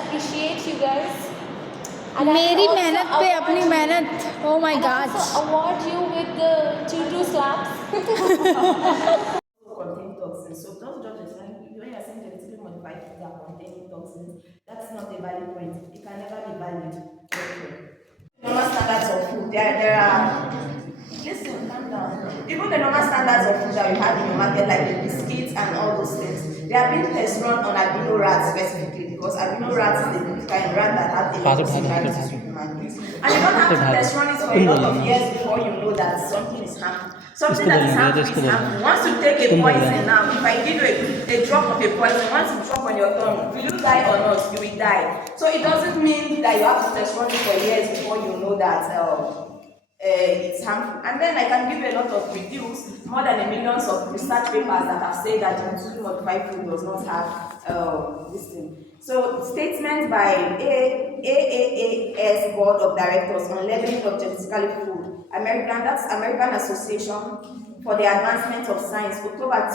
appreciate you guys. मेरी मेहनत पे अपनी मेहनत. Oh my God. Also award you with the 2 slaps. Contain toxins. So don't judge it. When you're saying genetically modified foods are containing toxins, that's not a valid point. It can never be valid. Okay. Normal standards of food. There are. Listen, calm down. Even the normal standards of food that we have in the market, like the biscuits and all those things, they have been test run on albino rats specifically because albino rats is the kind of rat that have a lot of similarities with human beings. And you don't have to test run it for a lot of years before you know that something is harmful. Something that is harmful is harmful. Once you take a poison now, if I give you a drop of a poison, once you drop on your tongue, will you die or not? You will die. So it doesn't mean that you have to test run it for years before you know that it's harmful. And then I can give you a lot of reviews, more than millions of research papers that have said that genetically modified food does not have this thing. So statements by AAAS Board of Directors on Labeling of Genetically Food, that's American Association for the Advancement of Science, October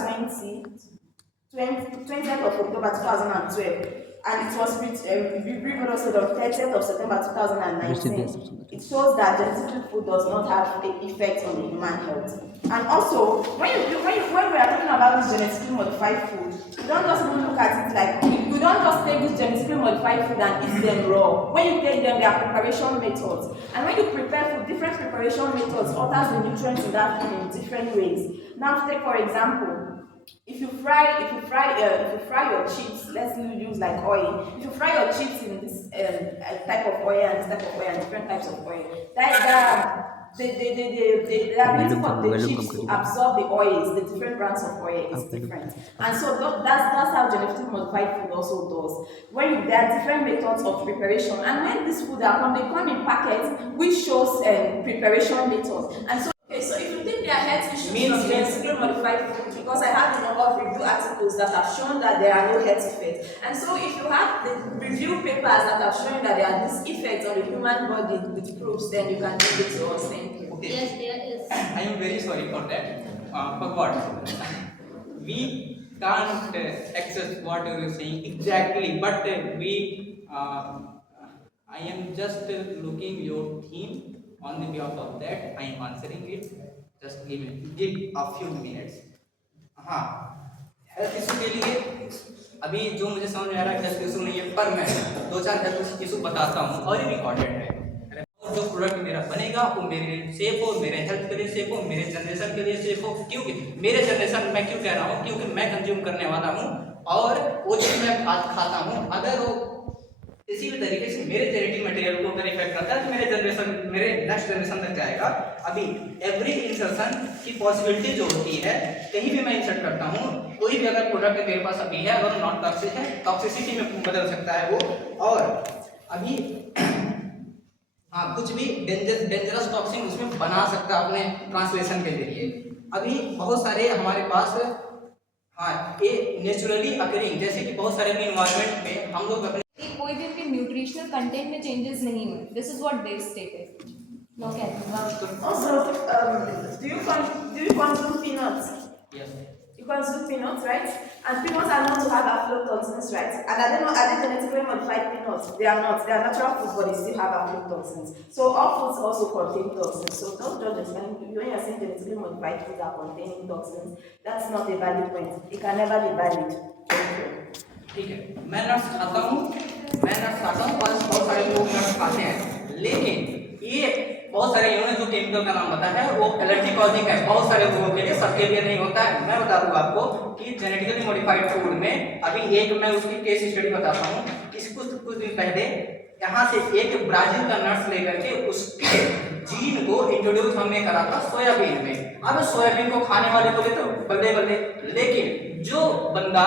20th of October 2012. And it was reviewed also on 30th of September 2019. It shows that genetically food does not have an effect on the human health. And also, when we are talking about this genetically modified food, you don't just look at it like, you don't just take this genetically modified food and eat them raw. When you take them, there are preparation methods. And when you prepare food, different preparation methods alters the nutrients in that food in different ways. Now, take for example, if you fry your chips, let's use like oil. If you fry your chips in this type of oil and this type of oil and different types of oil, the ability of the chips to absorb the oils, the different brands of oil is different. And so that's how genetically modified food also does. There are different methods of preparation, and when these foods they come in packets which shows preparation methods. And so if you think there are health issues from genetically modified food, because I have a number of review articles that have shown that there are no health effects. And so if you have the review papers that have shown that there are these effects on the human body with proofs, then you can give it to us. Thank you. Okay. Yes, there is. I am very sorry for that. But what? We can't access what you are saying exactly, but I am just looking your theme. On the behalf of that, I am answering it. Just give a few minutes. हाँ, health issue के लिए अभी जो मुझे समझ में आ रहा है हेल्थ इशू नहीं है, पर मैं 2-4 हेल्थ इशू बताता हूँ और ये इम्पॉर्टेंट है। और जो प्रोडक्ट मेरा बनेगा वो मेरे लिए सेफ हो, मेरे हेल्थ के लिए सेफ हो, मेरे जनरेशन के लिए सेफ हो। क्योंकि मेरे जनरेशन मैं क्यों कह रहा हूँ, क्योंकि मैं कंज्यूम करने वाला हूँ और वो चीज़ मैं खाता हूँ, अगर वो इसी भी तरीके से मेरे जेनेटिक मटेरियल को अगर इफेक्ट करता है तो मेरे नेक्स्ट जनरेशन तक जाएगा। अभी एवरी इंसर्शन की पॉसिबिलिटी जो होती है, कहीं भी मैं इंसर्ट करता हूँ, कोई भी अगर प्रोडक्ट मेरे पास अभी है अगर नॉन टॉक्सिक है, टॉक्सिसिटी में बदल सकता है वो। और अभी कुछ भी डेंजरस टॉक्सिन उसमें बना सकता है अपने ट्रांसलेशन के लिए। अभी बहुत सारे हमारे पास ये नेचुरली अकरिंग, जैसे कि बहुत सारे इन्वायरमेंट में हम लोग अपने कोई भी उनके न्यूट्रिशनल कंटेंट में चेंजेस नहीं हुए. This is what they stated. No can. Also, do you consume peanuts? Yes. You consume peanuts, right? And peanuts are known to have aflatoxins, right? And are they genetically modified peanuts? They are not. They are natural foods, but they still have aflatoxins. So all foods also contain toxins. So don't judge us when you're saying genetically modified foods are containing toxins. That's not a valid point. It can never be valid. ठीक है, मैं nuts खाता हूँ और बहुत सारे लोग nuts खाते हैं, लेकिन ये बहुत सारे इन्होंने जो केमिकल का नाम बताया है वो एलर्जी कॉजिंग है बहुत सारे लोगों के लिए, सबके लिए नहीं होता है। मैं बता दूंगा आपको कि जेनेटिकली मॉडिफाइड फूड में अभी मैं उसकी केस स्टडी बताता हूँ। कुछ दिन पहले यहाँ से एक ब्राजील का नट्स लेकर के उसके जीन को इंट्रोड्यूस हमने करा था सोयाबीन में। अब सोयाबीन को खाने वाले बोले तो बल्ले बल्ले, लेकिन जो बंदा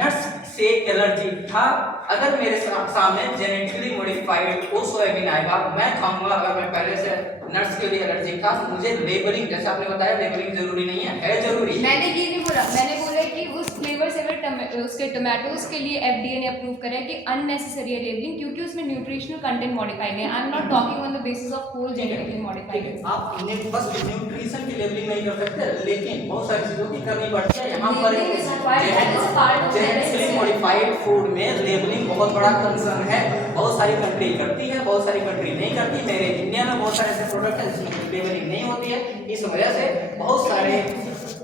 नट्स से एलर्जी था, अगर मेरे सामने जेनेटिकली मॉडिफाइड वो सोयाबीन आएगा मैं खाऊंगा। अगर मैं पहले से नट्स के लिए एलर्जी था, मुझे लेबलिंग, जैसे आपने बताया लेबलिंग जरूरी नहीं है जरूरी। मैंने ये नहीं बोला, मैंने बोला कि कि उस फ्लेवर सेवर उसके टोमेटोज के लिए FDA ने अप्रूव करा है कि अननेसेसरी है लेबलिंग, क्योंकि उसमें न्यूट्रिशनल कंटेंट मॉडिफाइड है। I am not talking on the basis of whole genetically ठीक मॉडिफाइड। है, आप इन्हें बस न्यूट्रिशन की लेबलिंग नहीं कर सकते, लेकिन बहुत सारी चीजों की करनी पड़ती है। यहाँ पर Labeling is required, that is a part of genetically genetics. Modified food में लेबलिंग बहुत बड़ा कंसर्न है। बहुत सारी कंट्री करती है, बहुत सारी कंट्री नहीं करती। मेरे इंडिया में बहुत सारे ऐसे प्रोडक्ट हैं जिसमें लेबलिंग नहीं होती है। इस वजह से बहुत सारे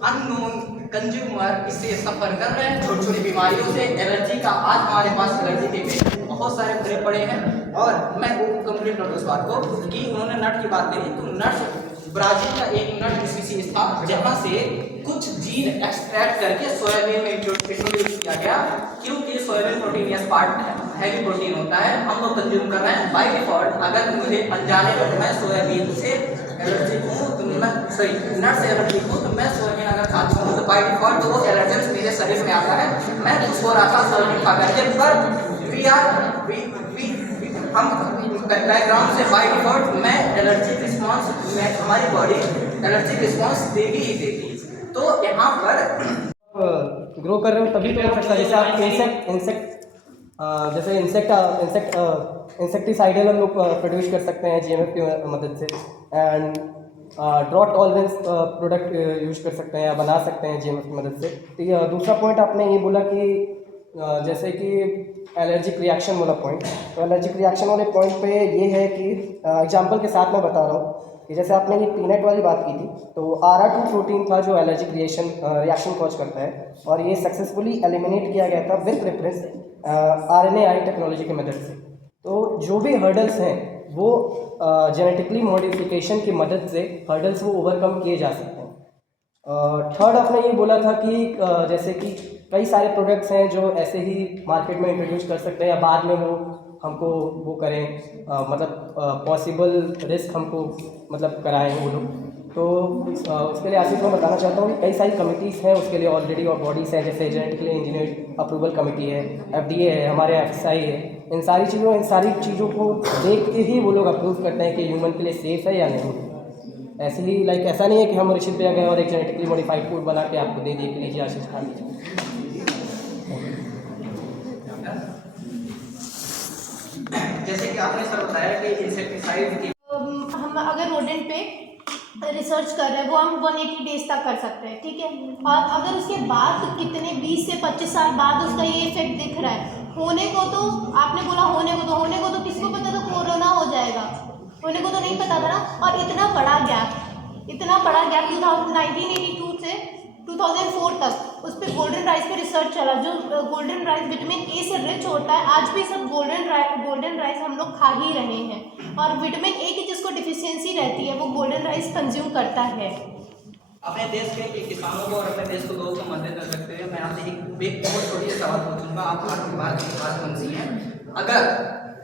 अननोन कंज्यूमर इससे सफर कर रहे हैं, छोटी छोटी बीमारियों से। एलर्जी का आज हमारे पास एलर्जी के पेशेंट बहुत सारे भरे पड़े हैं। और मैं वो कंप्लीट कर दूं इस बात को कि उन्होंने नट की बात करी, तो नट ब्राजील का एक नट स्पीसीज था जहां से कुछ जीन एक्सट्रैक्ट करके सोयाबीन में इंट्रोड्यूस किया गया, क्योंकि सोयाबीन प्रोटीनियस पार्ट है, हैवी प्रोटीन होता है, हम लोग कंज्यूम कर रहे हैं बाय डिफॉल्ट। अगर मुझे अनजाने में मैं सोयाबीन से एलर्जी हूँ तो मैं नट से एलर्जी हूँ तो मैं सोयाबीन अगर खाता हूँ तो बाय डिफॉल्ट तो वो एलर्जेंस मेरे शरीर में आता है। मैं कुछ हो रहा था सोयाबीन खा करके, पर हम बैकग्राउंड से बाय डिफॉल्ट मैं एलर्जी रिस्पॉन्स में हमारी बॉडी एलर्जी रिस्पॉन्स देगी ही देगी। तो यहाँ पर ग्रो कर रहे हो तभी तो हो सकता है। जैसे आप इंसेक्टिसाइडल हम लोग प्रोड्यूस कर सकते हैं जीएमएफ की मदद से, and drought tolerance product use कर सकते हैं या बना सकते हैं जीएमएफ की मदद से। तो दूसरा पॉइंट आपने ये बोला कि जैसे कि एलर्जिक रिएक्शन वाला पॉइंट, तो एलर्जिक रिएक्शन वाले पॉइंट पे ये है कि एग्जांपल के साथ मैं बता रहा हूँ कि जैसे आपने ये पीनट वाली बात की थी, तो RR2 प्रोटीन था जो एलर्जिक रिएक्शन कॉज करता है, और ये सक्सेसफुली एलिमिनेट किया गया था विद प्रेफरेंस RNAi टेक्नोलॉजी की मदद से। तो जो भी हर्डल्स हैं वो जेनेटिकली मॉडिफिकेशन की मदद से हर्डल्स वो ओवरकम किए जा सकते हैं। थर्ड आपने ये बोला था कि जैसे कि कई सारे प्रोडक्ट्स हैं जो ऐसे ही मार्केट में इंट्रोड्यूस कर सकते हैं या बाद में वो हमको वो करें, मतलब पॉसिबल रिस्क हमको मतलब कराएं वो लोग। तो उसके लिए आसिफ मैं बताना चाहता हूँ कि कई सारी कमिटीज़ हैं उसके लिए ऑलरेडी, और बॉडीज़ हैं जैसे जेनेटिकली इंजीनियर्ड अप्रूवल कमेटी है, FDA है, हमारे FSI है। इन सारी चीज़ों को देख के ही वो लोग अप्रूव करते हैं कि ह्यूमन के लिए सेफ़ है या नहीं। ऐसे ही ऐसा नहीं है कि हम ऋषि पे गए और एक जेनेटिकली मॉडिफाइड फूड बना के आपको दे दिए कि लीजिए आशीष खा लीजिए। जैसे कि आपने सर बताया कि इंसेक्टिसाइड की हम अगर रोडेंट पे रिसर्च कर रहे हैं वो हम 180 डेज तक कर सकते हैं, ठीक है। और अगर उसके बाद कितने 20 से 25 साल बाद उसका ये इफेक्ट दिख रहा है, होने को तो आपने बोला होने को तो किसको पता था कोरोना हो जाएगा, होने को तो नहीं पता था ना। और इतना बड़ा गैप 1982 से 2004 तक उस पर गोल्डन राइस पे रिसर्च चला, जो गोल्डन राइस विटामिन ए से रिच होता है। आज भी सब गोल्डन राइस हम लोग खा ही रहे हैं, और विटामिन ए की जिसको डिफिशियंसी रहती है वो गोल्डन राइस कंज्यूम करता है। अपने देश के किसानों को और अपने देश को लोगों को मद्देनजर रखते हुए मैं आपसे एक बहुत छोटी सी सवाल पूछूंगा। आप आपकी बात मनसी है, अगर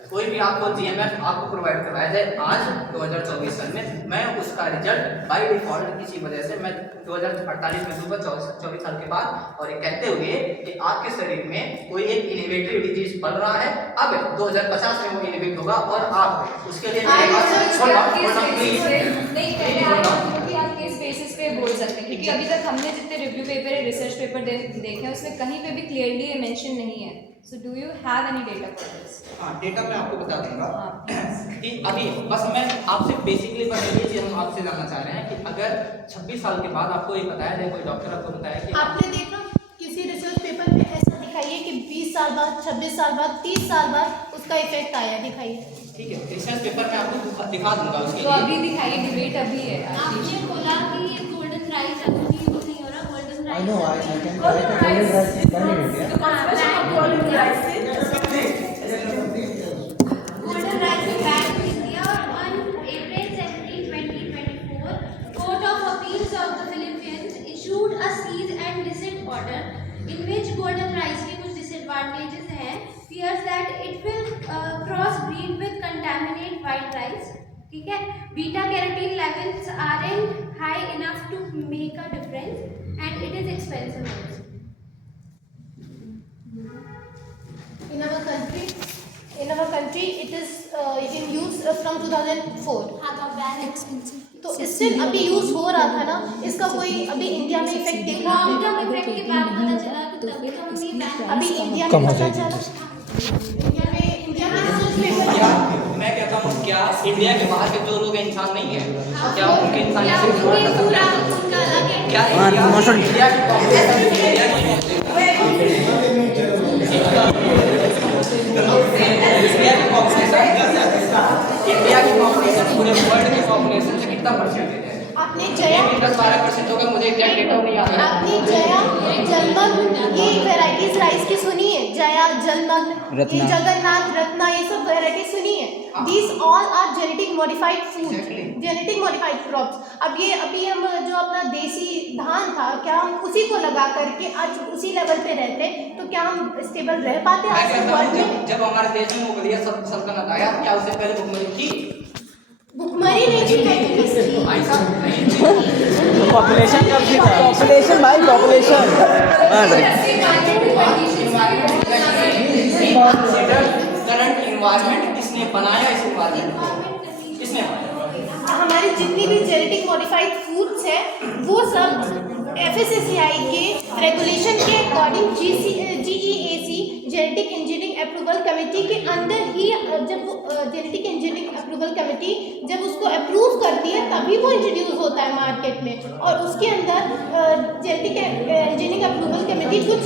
कोई भी आपको GMF आपको प्रोवाइड करवाया जाए आज 2024 सन में, मैं उसका रिजल्ट बाय डिफॉल्ट किसी वजह से मैं 2048 में दूंगा 24 साल के बाद, और ये कहते हुए कि आपके शरीर में कोई एक इनोवेटिव डिजीज बढ़ रहा है, अब 2050 में वो इनोवेट होगा और आप उसके लिए आप किस बेसिस पे बोल सकते हैं, क्योंकि अभी तक हमने जितने रिव्यू पेपर या रिसर्च पेपर देखे हैं उसमें कहीं पे भी क्लियरली ये मेंशन नहीं है। So do you have any data for this? हाँ, डेटा मैं आपको बता दूंगा कि अभी बस मैं आपसे बेसिकली बस ये चीज़ हम आपसे जानना चाह रहे हैं कि अगर 26 साल के बाद आपको ये बताया जाए, कोई डॉक्टर आपको बताया कि आपने देखा किसी रिसर्च पेपर में ऐसा दिखाइए कि 20 साल बाद, 26 साल बाद, 30 साल बाद उसका इफेक्ट आया, दिखाइए। ठीक है, रिसर्च पेपर में आपको दिखा दूंगा उसके तो लिए। अभी दिखाइए, डिबेट अभी है। आपने बोला कि ये गोल्डन राइस अभी यूज नहीं हो रहा, golden rice I know, I can correct a golden rice is candidate, yeah. Golden rice ban in India on April 17, 2024. Court of Appeals of the Philippines issued a cease and desist order in which golden rice के कुछ disadvantages हैं. Fears that it will cross breed with contaminate white rice. ठीक है, beta carotene levels aren't high enough to make a difference and it is expensive also. In our country it is in use from 2004. हाँ, तो तो still अभी use हो रहा था ना, इसका कोई अभी इंडिया में इफेक्ट दिख रहा लॉन्ग है? टर्म इफेक्ट के बाद पता चला तो तभी तो हमने बैन अभी इंडिया में पता चला, इंडिया में रिसर्च पेपर या मैं कहता हूँ क्या इंडिया के बाहर के जो लोग इंसान नहीं है क्या उनके इंसान क्या से उनके पूरा उनका अलग है? क्या इंडिया की पॉपुलेशन पूरे वर्ल्ड की पॉपुलेशन से कितना परसेंटेज है? आपने जया 10-12% होगा, मुझे एग्जैक्ट डेटा नहीं याद है। आपने जया जलमग्न ये वेराइटीज राइस की सुनी है? जया जलमग्न ये जगन्नाथ रत्ना ये सब वेराइटी सुनी है? These all are genetic modified food, genetic modified crops. अब ये अभी हम जो अपना देसी धान था, क्या हम उसी को लगा करके आज उसी लेवल पे रहते तो क्या हम स्टेबल रह पाते मैं आज के कहता हूँ वर्ल्ड में? जब हमारे देश में मुगलिया सल्तनत आया क्या उससे पहले भुखमरी थी? भुखमरी नहीं थी, तो किस थी? ऐसा नहीं थी। पॉपुलेशन कब थी? पॉपुलेशन भाई, पॉपुलेशन करंट इन्वायरमेंट किसने बनाया? इस इन्वायरमेंट को किसने बनाया? हमारी जितनी भी जेनेटिक मॉडिफाइड फूड्स है वो सब FSSAI के रेगुलेशन के according GEAC genetic engineering approval committee के अंदर ही, जब जेनेटिक इंजीनियरिंग अप्रूवल कमेटी जब उसको अप्रूव करती है तभी वो इंट्रोड्यूस होता है मार्केट में। और उसके अंदर जेनेटिक इंजीनियरिंग अप्रूवल कमेटी कुछ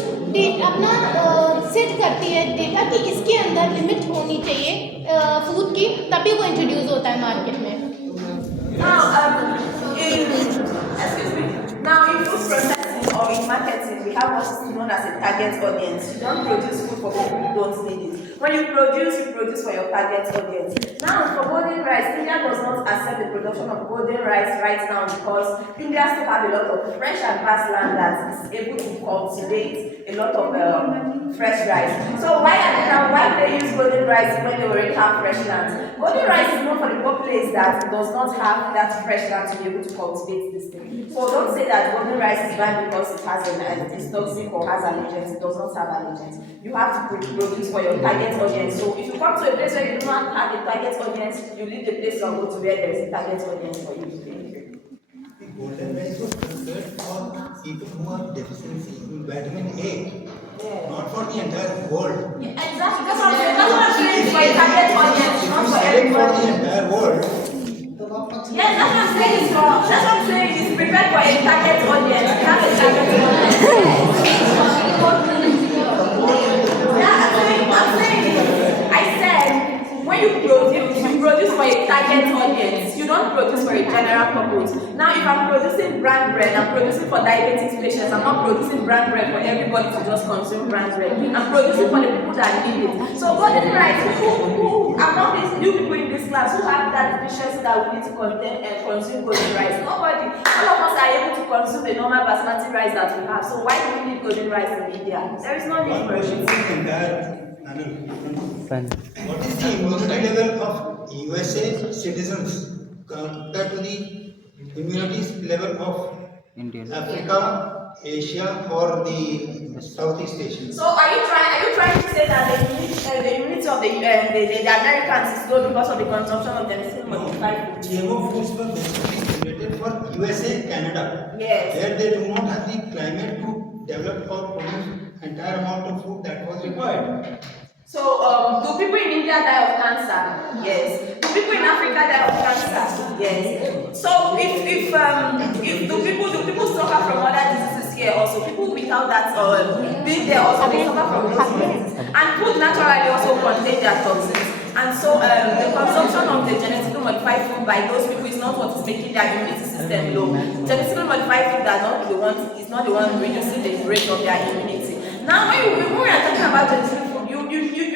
अपना सेट करती है डेटा कि इसके अंदर लिमिट होनी चाहिए फूड की, तभी वो इंट्रोड्यूस होता है मार्केट में। Now, in food processing or in marketing, we have what's known as a target audience. You don't produce food for people who don't need it. When you produce for your target audience. Now, for golden rice, India does not accept the production of golden rice right now because India still have a lot of fresh and vast land that is able to cultivate a lot of fresh rice. So why do they use golden rice when they already have fresh land? Golden rice is known for the poor place that does not have that fresh land to be able to cultivate this thing. So don't say that golden rice is bad because it has it's toxic or has allergens. It does not have allergens. You have to produce for your target audience. So if you come to a place where you do not have a target audience, you leave the place and go to where there is a target audience for you. The golden rice was considered for people who have deficiency in vitamin A, not for the entire world. Yeah, exactly. That's what I'm saying. For a target audience, not for For everybody. the entire world. Yes, that's what I'm saying. That's what I'm saying. It's prepared for a target audience. It has a target audience. Yeah, I'm saying. I said when you produce for a target audience. You don't produce for a general purpose. Now, if I'm producing brand bread, I'm producing for diabetes patients. I'm not producing brand bread for everybody to just consume brand bread. I'm producing for the people that need it. So, golden rice, who among these new people in this class who have that deficiency that we need to consume golden rice? Nobody. All of us are able to consume the normal basmati rice that we have. So, why do we need golden rice in India? There is no need for it. What is the immunity level of USA citizens compared to the immunity level of Africa, Asia, or the Southeast Asia? So are you trying to say that the immunity of the Americans is low because of the consumption of genetically modified food? GMO foods were basically created for USA, Canada. Yes. Where they do not have the climate to develop or produce entire amount of food that was required. So do people in India die of cancer? Yes. Do people in Africa die of cancer? Yes. So if do people suffer from other diseases here also? People without that being there also they suffer from those diseases. And food naturally also contain their toxins. And so the consumption of the genetically modified food by those people is not what is making their immunity system low. Genetically modified food is not the one reducing the rate of their immunity. Now when we are talking about genetically food, you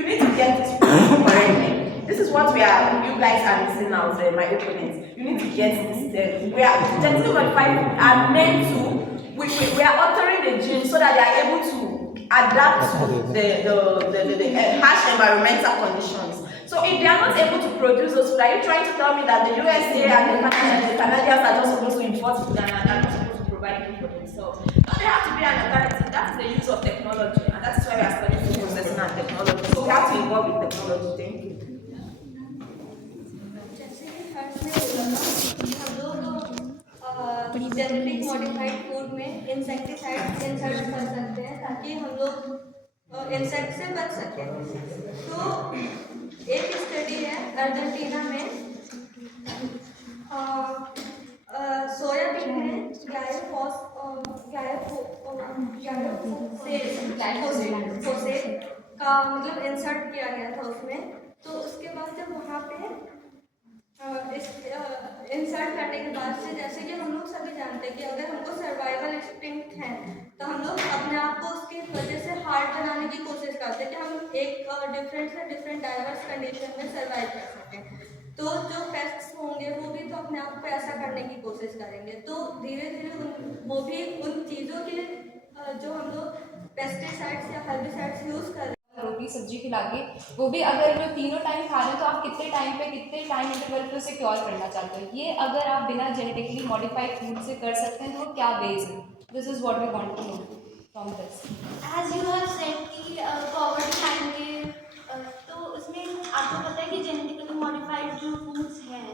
need to get this correctly. This is what you guys are missing now, my opponents. You need to get this. Genetically modified food are meant to, we are altering the genes so that they are able to adapt to the harsh environmental conditions. So if they are not able to produce those food, are you trying to tell me that the USA and the Canadians are just supposed to import food and are not supposed to provide food for themselves? No, there have to be an alternative. That's the use of technology, and that's why we are studying food processing and technology. So we have to involve with technology. Thank you. Genetic modified food में insecticide insert कर सकते हैं ताकि हम लोग insect से बच सकें। तो एक स्टडी है अर्जेंटीना में, सोयाबीन है ग्लाइफोसेट का मतलब इंसर्ट किया गया था उसमें। तो उसके बाद जब वहाँ पे इंसर्ट करने के बाद से, जैसे कि हम लोग सभी जानते हैं कि अगर हमको सर्वाइवल इंस्टिंक्ट है तो हम लोग अपने आप को उसकी वजह से हार्ड बनाने की कोशिश करते हैं कि हम एक डिफरेंट डाइवर्स कंडीशन में सर्वाइव कर सकें। तो जो पेस्ट्स होंगे वो भी तो अपने आप को ऐसा करने की कोशिश करेंगे। तो धीरे धीरे वो भी उन चीज़ों के जो हम लोग पेस्टिसाइड्स या हर्बिसाइड्स यूज़ कर रहे हैं, रोटी सब्जी खिला के, वो भी अगर जो तीनों टाइम खा रहे हैं तो आप कितने टाइम इंटरवल पे उसे क्योर करना चाहते हैं, ये अगर आप बिना जेनेटिकली मॉडिफाइड फूड से कर सकते हैं तो वो क्या बेस है। This is what we want to know from this. As you have said कि पॉवर्टी लाइन के तो उसमें आपको पता है कि जेनेटिकली मॉडिफाइड जो फूड्स हैं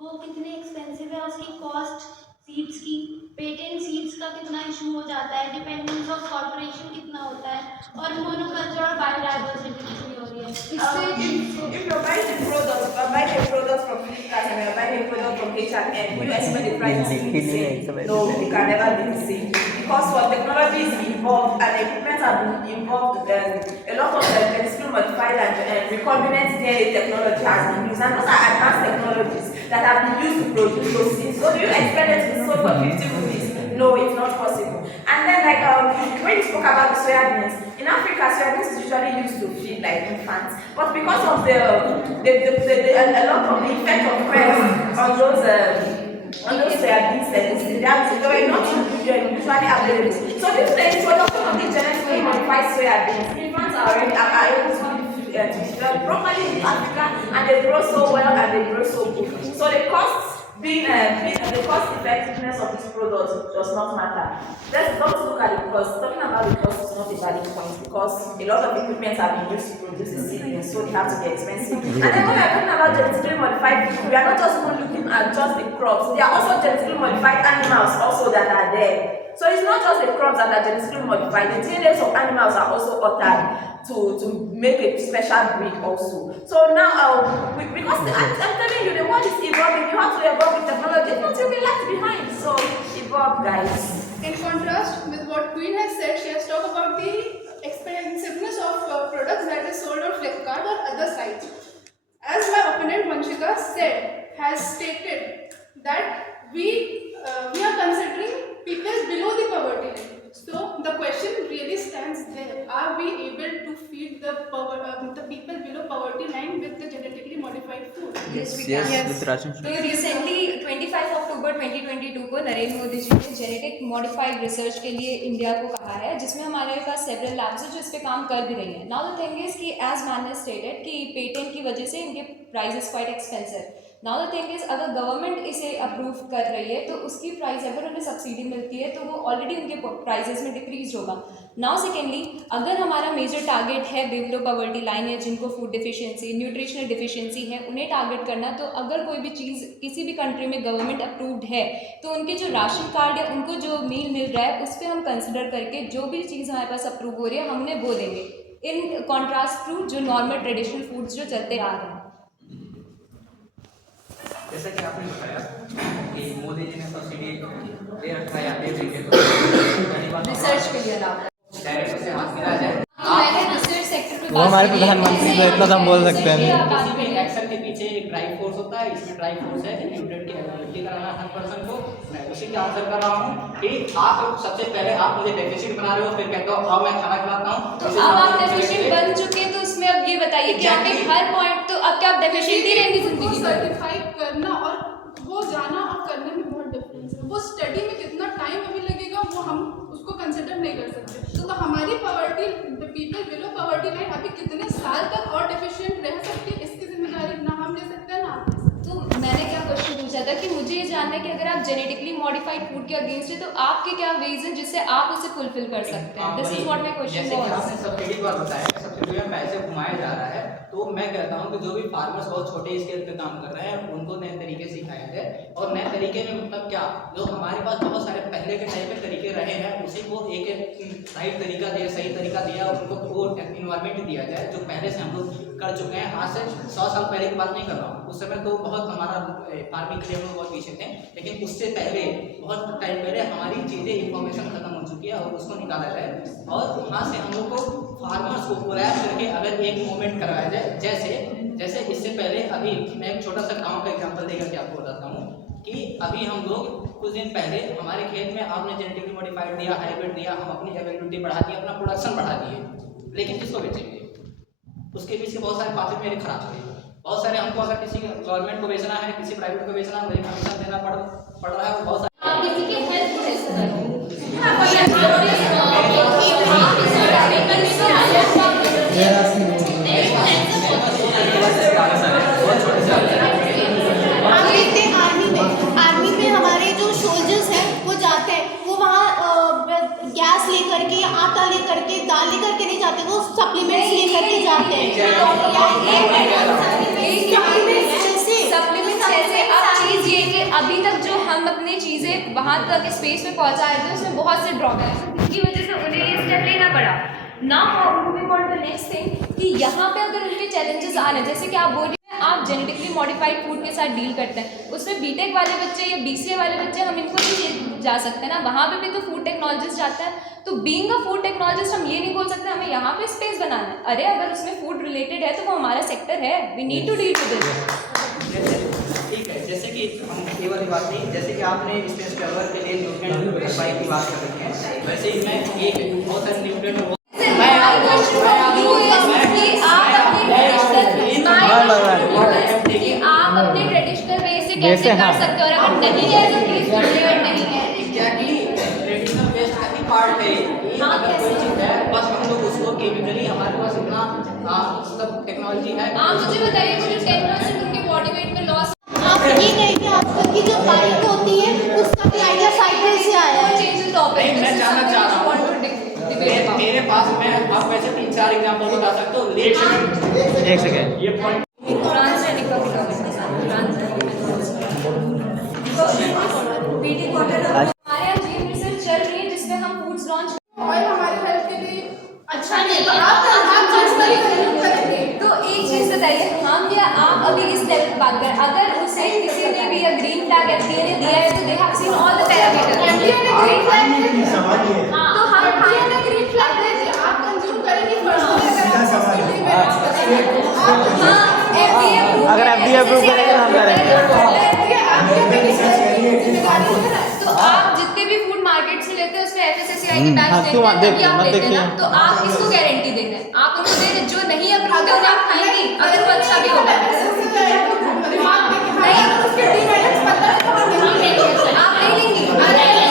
वो कितने एक्सपेंसिव है, उसकी कॉस्ट, सीड्स की पेटेंट सीड्स का कितना इशू हो जाता है, डिपेंडेंस ऑफ कॉर्पोरेशन कितना होता है, और मोनोकल्चर और बायोडाइवर्सिटी कितनी हो रही है। If you're buying a product from Flipkart and you're buying a product from H&M, you expect the price to be the same. No, it can never be the same. Because what technology is involved and equipment have been involved, a lot of genetically modified and recombinant DNA technology has been used. And those are advanced technologies that have been used to produce those things. So do you expect it to be sold for 50 rupees? No, it's not possible. And then when you spoke about the soybeans, in Africa, soybeans is usually used to feed like infants. But because of a lot of the effect of pests on those soybeans, they were not usually available. So this is the introduction of the genetically modified soybeans. Infants are able to develop properly in Africa, and they grow so well and they grow so good. So the cost effectiveness of this product does not matter. Let's look at the cost. Talking about the cost is not a valid point because a lot of equipment have been used to produce the seedlings, so they have to be expensive. And then when we are talking about genetically modified food, we are not just looking at just the crops. There are also genetically modified animals also that are there. So it's not just the crops that are genetically modified. The DNA of animals are also altered to make a special breed also. So now, because I'm telling you, the world is evolving. You have to evolve with technology. If not, you'll be left behind. So evolve, guys. In contrast with what Queen has said, she has talked about the expensiveness of products that is sold on Flipkart or other sites. As my opponent Vanshika has stated that we are considering people below the poverty line. So the question really stands there: are we able to feed the people below poverty line with the genetically modified food? Yes, we can. Yes. तो recently 25 अक्टूबर 2022 को नरेंद्र मोदी जी ने genetic modified research के लिए India को कहा है, जिसमें हमारे पास सेवरल लैब्स हैं जो इस पे काम कर भी रही हैं। नाउ द थिंग इज कि एज मैन हैज स्टेटेड कि पेटेंट की वजह से इनके price is quite expensive. Now the thing is अगर गवर्नमेंट इसे अप्रूव कर रही है तो उसकी प्राइस अगर उन्हें सब्सिडी मिलती है तो वो ऑलरेडी उनके प्राइजेस में डिक्रीज होगा। नाउ सेकेंडली, अगर हमारा मेजर टारगेट है बिलो पॉवर्टी लाइन या जिनको फूड डिफिशियंसी, न्यूट्रिशनल डिफिशियंसी है, उन्हें टारगेट करना, तो अगर कोई भी चीज़ किसी भी कंट्री में गवर्नमेंट अप्रूव्ड है तो उनके जो राशन कार्ड या उनको जो मील मिल रहा है उस पर हम कंसिडर करके जो भी चीज़ हमारे पास अप्रूव हो रही है हम उन्हें वो देंगे, इन कॉन्ट्रास्ट टू जो नॉर्मल ट्रेडिशनल फूड्स जो चलते आ रहे हैं। जैसा कि आपने बताया कि मोदी जी ने सब्सिडी दे रखा है, रिसर्च के लिए अलाउ डायरेक्ट से हाथ मिला जाए। रिसर्च सेक्टर पे वो हमारे प्रधानमंत्री तो इतना तो हम बोल सकते हैं। एक्शन के पीछे एक ड्राइव फोर्स होता है, इसमें ड्राइव फोर्स है न्यूट्रिएंट की अवेलेबिलिटी कराना हर पर्सन को। मैं उसी का आंसर कर रहा हूँ कि आप सबसे पहले आप मुझे डेफिशिएंट बना रहे हो, फिर कहते हो अब मैं खाना खिलाता हूँ। तो अब आप डेफिशिएंट बन चुके हैं, तो उसमें अब ये बताइए कि आपके हर पॉइंट तो अब क्या आप डेफिशिएंट ही रहेंगे जिंदगी में? सर्टिफाई करना और वो जाना और करने में बहुत डिफरेंस है। वो स्टडी में कितना टाइम अभी लगेगा वो हम उसको कंसिडर नहीं कर सकते। तो हमारी poverty, people below poverty line अभी कितने साल तक और डेफिशिएंट रह सकती है, इसकी जिम्मेदारी ना हम ले सकते हैं ना आप ले सकते हैं। तो मैंने क्या क्वेश्चन पूछा था कि मुझे मुझे ये जानना है कि अगर आप जेनेटिकली मॉडिफाइड फूड के अगेंस्ट है तो आपके क्या वेज हैं जिससे आप उसे फुलफिल कर सकते हैं? This is what my question जैसे कि वाज। आपने सब्सिडी की बात बताया, सब्सिडी में पैसे घुमाया जा रहा है, तो मैं कहता हूँ कि जो भी फार्मर्स बहुत छोटे स्केल पे काम कर रहे हैं उनको नए तरीके सिखाया जाए। और नए तरीके में मतलब क्या, जो हमारे पास बहुत सारे पहले के टाइम में तरीके रहे हैं उसी को एक सही तरीका दिया, सही तरीका दिया और उनको वो इन्वायरमेंट दिया जाए जो पहले से हम लोग कर चुके हैं। आज से 100 साल पहले की बात नहीं कर रहा हूँ, उस समय तो बहुत हमारा फार्मिंग के लिए हम लोग बहुत पीछे थे, लेकिन उससे पहले बहुत टाइम पहले हमारी चीज़ें इंफॉर्मेशन खत्म हो चुकी है और उसको निकाला जाए और वहाँ से हम लोग को फार्मर्स को कोलैब करके अगर एक मूवमेंट करवाया जाए। जैसे इससे पहले अभी मैं एक छोटा सा गाँव का एग्जाम्पल देकर के आपको बताता हूँ कि अभी हम लोग कुछ दिन पहले हमारे खेत में आपने जेनेटिकली मॉडिफाइड दिया, हाइब्रिड दिया, हम अपनी अवेलेबिलिटी बढ़ा दी, अपना प्रोडक्शन बढ़ा दिए, लेकिन किसको बेचेंगे? उसके पीछे बहुत सारे पार्टी मेरे खराब हुए। बहुत सारे हमको अगर किसी गवर्नमेंट को बेचना है, किसी प्राइवेट को बेचना है, मुझे कमीशन देना पड़ रहा है और बहुत सारे आप किसी के हेल्प कैसे करोगे? हम देखते हैं आर्मी में हमारे जो सोल्जर्स हैं वो जाते हैं, वो वहाँ गैस लेकर के, आटा लेकर के, दाल लेकर के नहीं जाते, वो सप्लीमेंट्स लेकर के जाते हैं। सप्लीमेंट्स जैसे अब चीज़ ये कि अभी तक जो हम अपनी चीज़ें वहाँ तक स्पेस में पहुँचा रहे थे उसमें बहुत से ड्रॉबैक्स हैं जिसकी वजह से उन्हें ये स्टेप लेना पड़ा। Now moving on to next thing कि यहाँ पे अगर उनके चैलेंजेस आ रहे हैं, जैसे कि आप बोल रहे हैं आप जेनेटिकली मॉडिफाइड फूड के साथ डील करते हैं, उसमें बीटेक वाले बच्चे या बीसीए वाले बच्चे हम इनको नहीं जा सकते ना, वहाँ पे भी तो फूड टेक्नोलॉजिस्ट जाता है। तो बीइंग अ फूड टेक्नोलॉजिस्ट हम ये नहीं बोल सकते हमें यहाँ पे स्पेस बनाना है। अरे अगर उसमें फूड रिलेटेड है तो वो हमारा सेक्टर है, we need to deal with it. ठीक है, जैसे कि हम ये वाली बात नहीं, जैसे कि आपने स्पेस ट्रैवल के लिए न्यूट्रिएंट स्पाइक की बात कर रही है, वैसे ही मैं एक बहुत सारे न्यूट्रिएंट आप अपने ट्रेडिशनल वे से कैसे कर सकते हो और अगर नहीं है तो प्लीज नहीं है। एग्जैक्टली ट्रेडिशनल वेस्ट का ही पार्ट है कि अगर कोई चीज़ है बस हम लोग उसको केमिकली, हमारे पास इतना मतलब टेक्नोलॉजी है। आप मुझे बताइए मुझे 10% उनके बॉडी वेट में लॉस आप ये कहेंगे आजकल की जो बाइक होती है उसका भी आइडिया साइकिल से आया है। Change the topic. मैं जानना चाह रहा हूँ, मेरे पास मैं आप वैसे 3-4 एग्जांपल बता सकते हो। एक सेकंड ये पॉइंट कुरान से निकल कुरान से हमारे यहाँ जीएम रिसर्च चल रही है जिसमें हम फूड्स लॉन्च और हमारे हेल्थ के लिए अच्छा नहीं तो आप करेंगे। तो एक चीज बताइए, हम या आप अभी इस लेवल पर बात करें, अगर उसे किसी ने भी ग्रीन फ्लैग एफडीए ने दिया है तो they have seen all the parameters. Green flag सवाल ये है, तो हम ग्रीन फ्लैग है, आप कंज्यूम करेंगे सीधा सवाल है। अगर एफडीए अप्रूव करेंगे हम करेंगे। तो आप जितने भी फूड मार्केट से लेते हैं उसमें एफएसएसएआई की बैच देते हैं तभी आप लेते हैं ना, तो आप किसको गारंटी देते हैं? आप उनको दे रहे जो नहीं अप्रूव होगा आप खाएंगे अगर वो अच्छा भी होगा। आप नहीं लेंगी मैं लेंगी।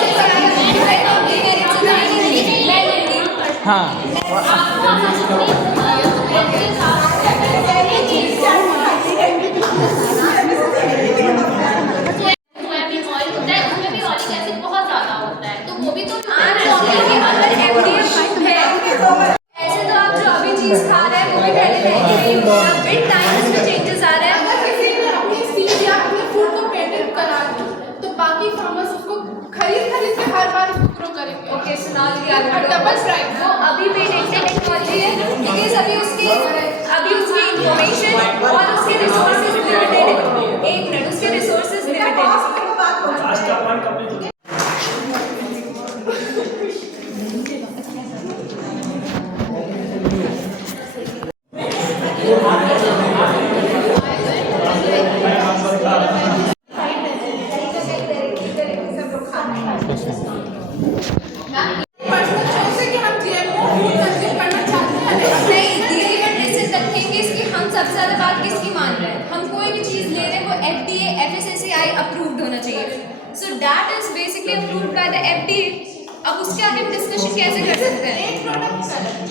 सोयाबीन ऑयल होता है उसमें भी ऑलिक एसिड बहुत ज़्यादा होता है, तो वो भी तो अगर एफडीए अप्रूव है ऐसे तो आप जो अभी चीज खा रहे हैं वो भी पहले है विद टाइम इसमें चेंजेस आ रहे हैं। अगर किसी ने अपनी सीड या अपने फूड को पेटेंट करा दी तो बाकी फार्मर्स उसको खरीद के हर बार उसको ग्रो करेंगे। ओके सुना लिया डबल प्राइस वो अभी पेटेंटेड टेक्नोलॉजी है बिकॉज अभी उसकी इंफॉर्मेशन और उसके रिसोर्सेज लिमिटेड है। एक मिनट, उसके रिसोर्सेज लिमिटेड है। सबसे ज्यादा बात किसकी मान रहे हैं? हम कोई भी चीज ले रहे हैं वो एफडीए एफएसएसएआई अप्रूव्ड होना चाहिए, so that is basically approved by the FDA. अब उसके आगे हम डिस्कशन कैसे कर सकते हैं?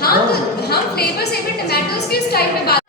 हाँ तो हम फ्लेवर सेवर टमाटोज के इस टाइप में बात